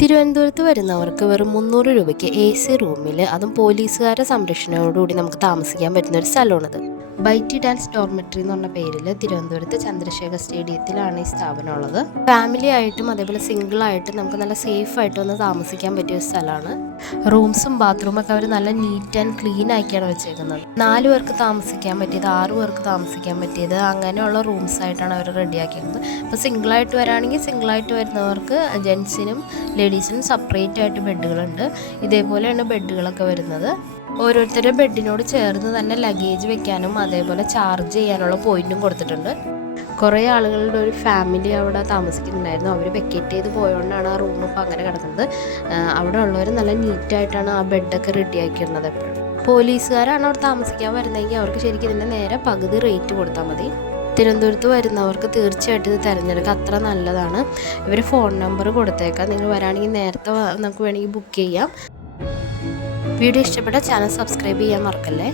തിരുവനന്തപുരത്ത് വരുന്നവർക്ക് വെറും 300 രൂപയ്ക്ക് AC റൂമിൽ, അതും പോലീസുകാരുടെ സംരക്ഷണയോടുകൂടി നമുക്ക് താമസിക്കാൻ പറ്റുന്ന ഒരു സ്ഥലമാണിത്. ബൈറ്റി ഡാൻസ് ഡോർമെട്രി എന്ന് പറഞ്ഞ പേരിൽ തിരുവനന്തപുരത്ത് ചന്ദ്രശേഖർ സ്റ്റേഡിയത്തിലാണ് ഈ സ്ഥാപനം ഉള്ളത്. ഫാമിലി ആയിട്ടും അതേപോലെ സിംഗിൾ ആയിട്ടും നമുക്ക് നല്ല സേഫ് ആയിട്ട് വന്ന് താമസിക്കാൻ പറ്റിയ ഒരു സ്ഥലമാണ്. റൂംസും ബാത്റൂമൊക്കെ അവർ നല്ല നീറ്റ് ആൻഡ് ക്ലീൻ ആക്കിയാണ് വെച്ചേക്കുന്നത്. 4 പേർക്ക് താമസിക്കാൻ പറ്റിയത്, 6 പേർക്ക് താമസിക്കാൻ പറ്റിയത്, അങ്ങനെയുള്ള റൂംസ് ആയിട്ടാണ് അവർ റെഡിയാക്കിയിരുന്നത്. ഇപ്പോൾ സിംഗിളായിട്ട് വരാണെങ്കിൽ സിംഗിളായിട്ട് വരുന്നവർക്ക് ജെൻസിനും ലേഡീസിനും സെപ്പറേറ്റ് ആയിട്ട് ബെഡുകളുണ്ട്. ഇതേപോലെയാണ് ബെഡുകളൊക്കെ വരുന്നത്. ഓരോരുത്തരുടെ ബെഡിനോട് ചേർന്ന് തന്നെ ലഗേജ് വെക്കാനും അതേപോലെ ചാർജ് ചെയ്യാനുള്ള പോയിന്റും കൊടുത്തിട്ടുണ്ട്. കുറേ ആളുകളുടെ ഒരു ഫാമിലി അവിടെ താമസിക്കുന്നുണ്ടായിരുന്നു. അവർ വെക്കേറ്റ് ചെയ്ത് പോയതുകൊണ്ടാണ് ആ റൂം ഇപ്പോൾ അങ്ങനെ കിടക്കുന്നത്. അവിടെ ഉള്ളവർ നല്ല നീറ്റായിട്ടാണ് ആ ബെഡൊക്കെ റെഡിയാക്കിയിരുന്നത്. എപ്പോഴും പോലീസുകാരാണ് അവിടെ താമസിക്കാൻ വരുന്നതെങ്കിൽ അവർക്ക് ശരിക്കും ഇതിൻ്റെ നേരെ പകുതി റേറ്റ് കൊടുത്താൽ മതി. തിരുവനന്തപുരത്ത് വരുന്നവർക്ക് തീർച്ചയായിട്ടും ഇത് തിരഞ്ഞെടുക്കുക, അത്ര നല്ലതാണ്. ഇവർ ഫോൺ നമ്പർ കൊടുത്തേക്കാം, നിങ്ങൾ വരാണെങ്കിൽ നേരത്തെ നമുക്ക് വേണമെങ്കിൽ ബുക്ക് ചെയ്യാം. വീഡിയോ ഇഷ്ടപ്പെട്ട ചാനൽ സബ്സ്ക്രൈബ് ചെയ്യാൻ മറക്കല്ലേ.